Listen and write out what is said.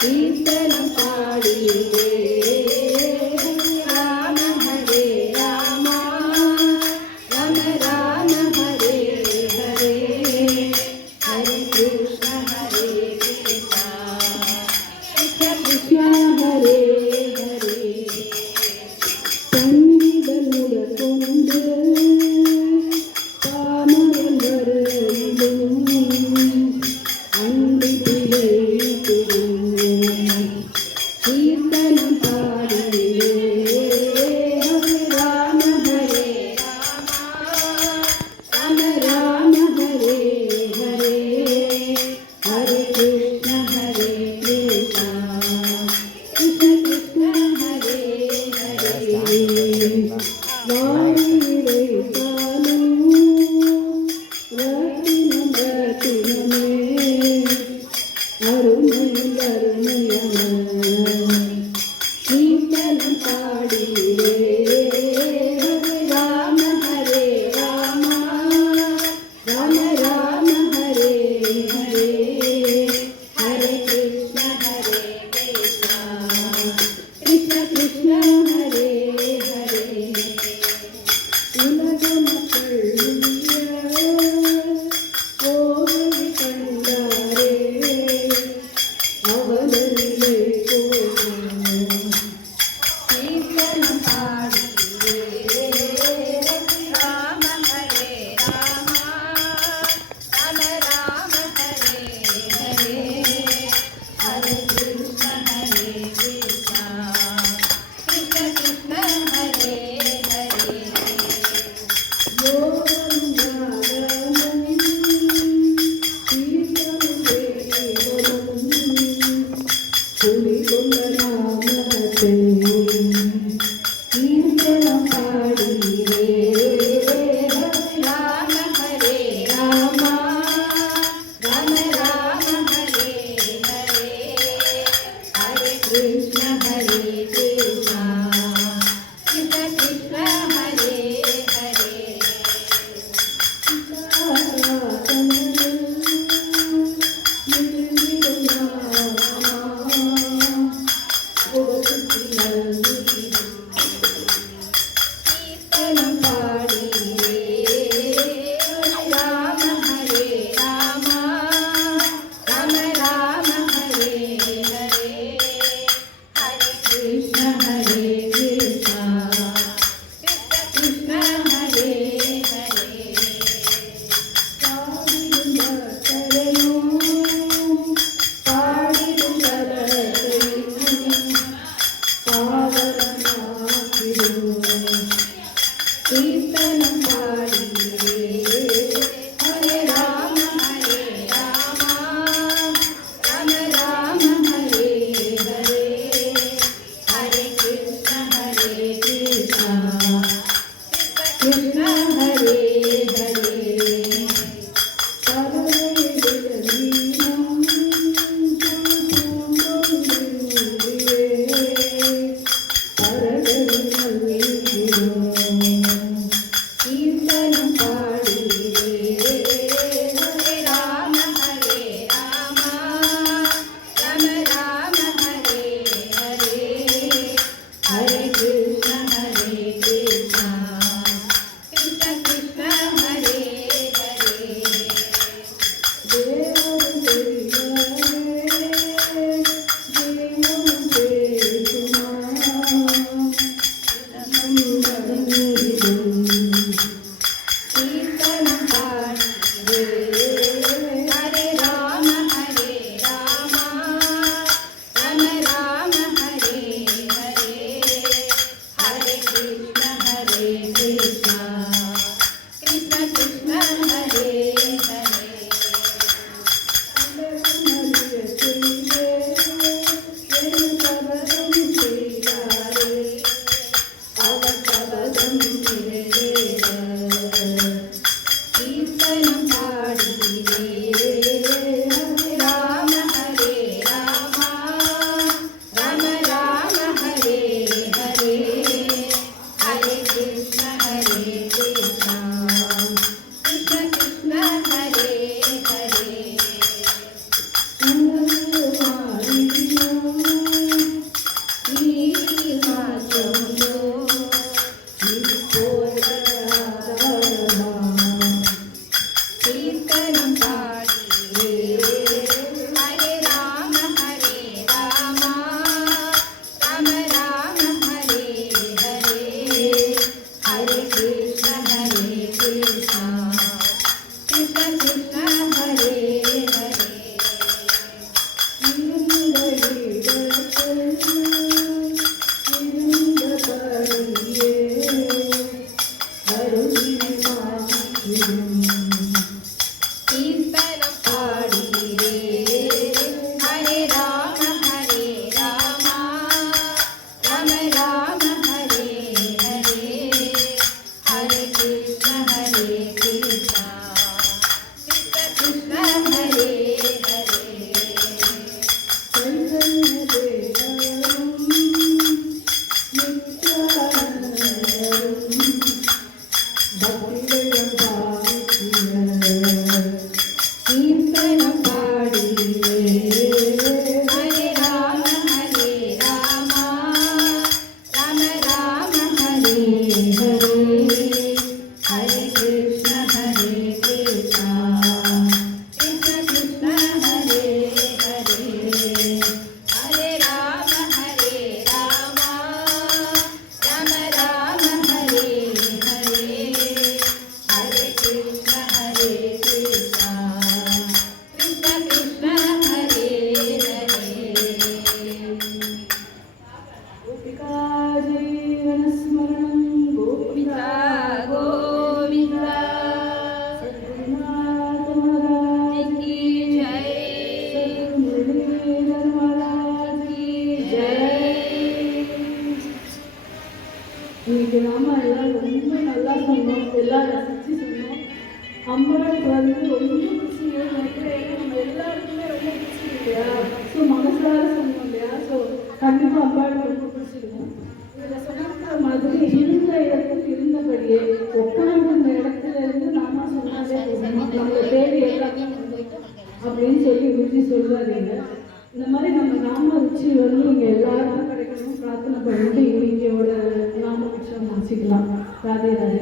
கீர்த்தனம் பாடியே ராம ஹரே ராம ராம ராம ஹரே ஹரே ஹரே கிருஷ்ண ஹரே கிருஷ்ண கிருஷ்ண கிருஷ்ண ஹரே ஹரே சங்கீதமுட கொண்டு தாமரம் வருந்தும் அன்பிலே கீர்த்தனம் பாடியே ஹரே ராம ஹரே ராம ராம ஹரே ஹரே ஹரே கிருஷ்ண ஹரே கிருஷ்ண கிருஷ்ண கிருஷ்ண ஹரே ஹரே வாழிடை காலும் ரத்தினம் ரத்தினமே அருமை அருமையான கீர்த்தனம் பாடியே ஹரே ராம ஹரே ராம ராம ராம ஹரே ஹரே ஹரே கிருஷ்ண ஹரே கிருஷ்ண கிருஷ்ண கிருஷ்ண ஹரே ஹரே உலக மக்கள் கோவை கண்டாரே அவனிலே கீர்த்தனம் பாடியே ராம ஹரே ராம ராம ராம ஹரே ஹரே ஹரே கிருஷ்ண ஹரே கிருஷ்ண கிருஷ்ண கிருஷ்ண ஹரே ஹரே யோகம் ஞானமும் கீர்த்தனம் தேவமும் துணிகொண்ட நாமத்தை கீர்த்தனம் பாடியே ராம ஹரே ராம ராம ராம ஹரே ஹரே ஹரே கிருஷ்ண ஹரே கிருஷ்ண கிருஷ்ண கிருஷ்ண ஹரே ஹரே சீதாராமனில் நின்றிடும் நாமம் இன்னைக்கு நாம எல்லாம் ரொம்ப நல்லா சொன்னோம், எல்லாம் ரசித்து சொன்னோம். அம்பாளுக்கு வந்து ரொம்ப பிடிச்சிங்க நினைக்கிறேன். நம்ம எல்லாருக்குமே ரொம்ப பிடிச்சிருக்கு இல்லையா? ஸோ மனசார சொன்னோம் இல்லையா? ஸோ கண்டிப்பாக அம்பாளுக்கு ரொம்ப பிடிச்சிருக்கும். இதில் சொன்ன மாதிரி இருந்த இடத்துக்கு இருந்தபடியே உட்கார்ந்து இந்த இடத்துல இருந்து நாம சொன்னாலே நம்மளை தேடி எல்லாமே அப்படின்னு சொல்லி ருச்சி சொல்வாதீங்க. இந்த மாதிரி நம்ம நாம ருச்சி வந்து இங்கே எல்லாருக்கும் கிடைக்கணும் பிரார்த்தனை பண்ணிட்டு இன்னைக்கோட நாம விஷயம் முடிச்சுக்கலாம். ராதே ராதே.